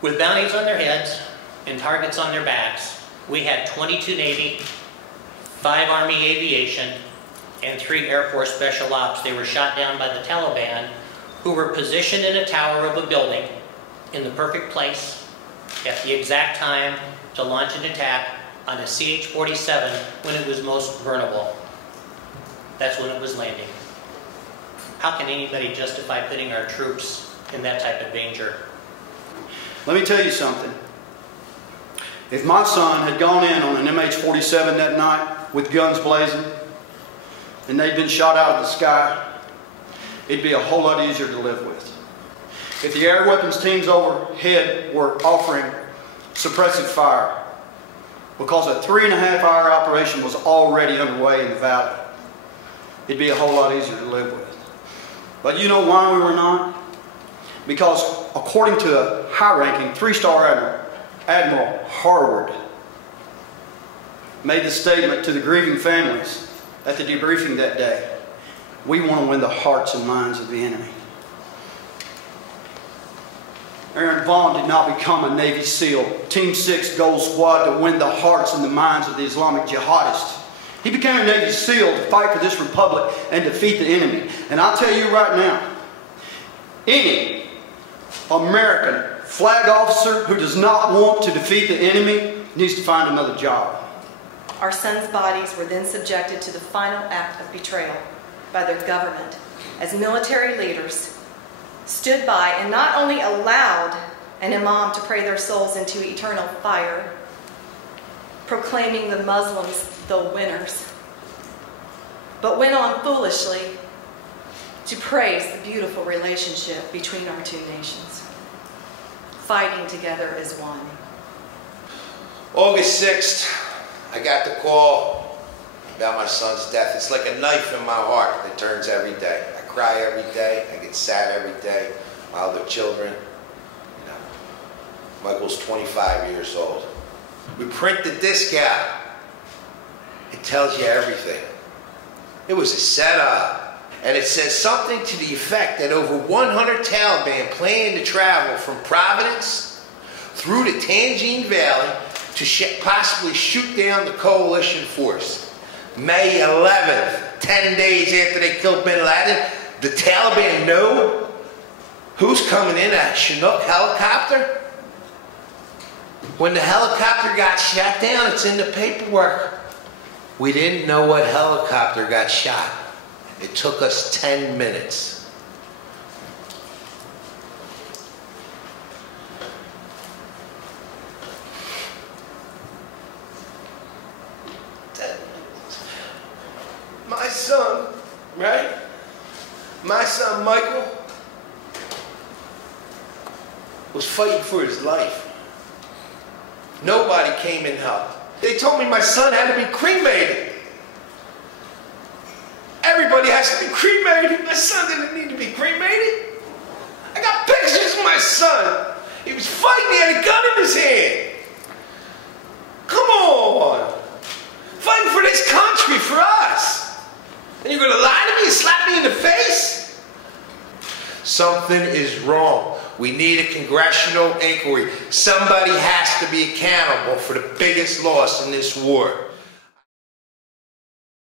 With bounties on their heads and targets on their backs, we had 22 Navy, 5 Army Aviation, and 3 Air Force Special Ops. They were shot down by the Taliban, who were positioned in a tower of a building in the perfect place at the exact time to launch an attack on a CH-47 when it was most vulnerable. That's when it was landing. How can anybody justify putting our troops in that type of danger? Let me tell you something. If my son had gone in on an MH-47 that night with guns blazing and they'd been shot out of the sky, it'd be a whole lot easier to live with. If the air weapons teams overhead were offering suppressive fire because a 3.5-hour operation was already underway in the valley, it'd be a whole lot easier to live with. But you know why we were not? Because according to a high-ranking 3-star Admiral Harward made the statement to the grieving families at the debriefing that day, we want to win the hearts and minds of the enemy. Aaron Vaughn did not become a Navy SEAL, Team 6 Gold Squad to win the hearts and the minds of the Islamic jihadists. He became a Navy SEAL to fight for this republic and defeat the enemy. And I'll tell you right now, any American flag officer who does not want to defeat the enemy needs to find another job. Our sons' bodies were then subjected to the final act of betrayal by their government as military leaders stood by and not only allowed an imam to pray their souls into eternal fire, proclaiming the Muslims the winners, but went on foolishly to praise the beautiful relationship between our two nations, fighting together as one. August 6th, I got the call about my son's death. It's like a knife in my heart that turns every day. I cry every day. I get sad every day. My other children, Michael's 25 years old. We print the disc out. It tells you everything. It was a setup. And it says something to the effect that over 100 Taliban plan to travel from Providence through the Tangine Valley to possibly shoot down the coalition force. May 11th, 10 days after they killed bin Laden, the Taliban know who's coming in a Chinook helicopter. When the helicopter got shot down, it's in the paperwork. We didn't know what helicopter got shot. It took us 10 minutes. My son, right? My son Michael was fighting for his life. Nobody came and helped. They told me my son had to be cremated. Everybody has to be cremated. My son didn't need to be cremated. I got pictures of my son. He was fighting. He had a gun in his hand. Come on. Fighting for this country, for us. And you're going to lie to me and slap me in the face? Something is wrong. We need a congressional inquiry. Somebody has to be accountable for the biggest loss in this war.